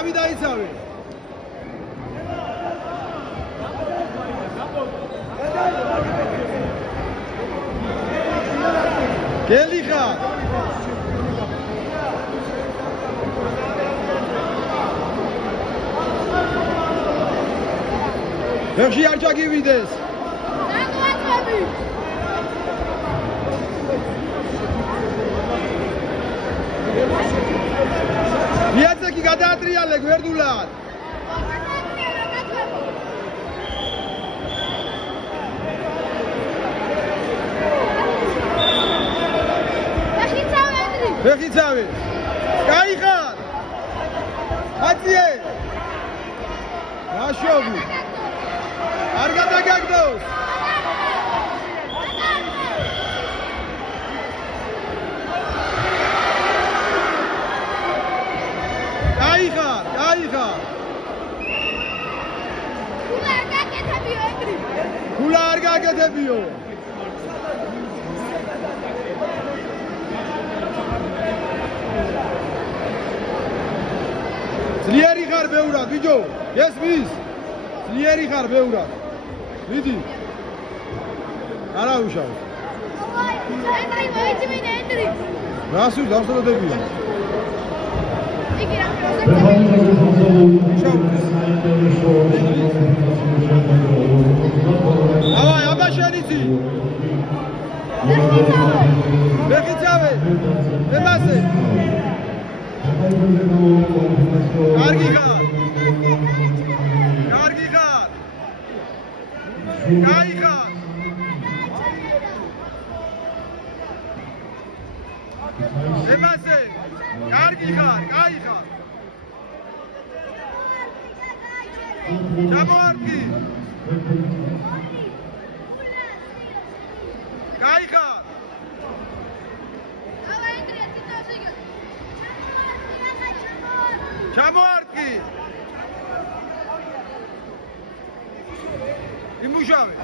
ჯამი დაიცავე. გელი ხარ. ვერში არ ჩაგივიდეს. მიაწეკი გადაატრიალე გვერდულად. ვეხიცავე. კაი ხარ. აწიე. რაშობი. არ გადაგაგდოს. კაი ხარ. გულა არ გაკეთებიო. ძლიერი ხარ ბევრად, ბიჭო. გესმის? ძლიერი ხარ ბევრად. მიდი. არა უშავს. რასუ დავსწრებია. იგი რა ავაი, აბა შენიცი. ვეხიცავე. ემასე. კარგი ხარ. კაი ხარ. ემასე. კარგი ხარ, კაი ხარ. ჩამოარგი. კაი ხარ. ჩამოარგი. იმუშავე.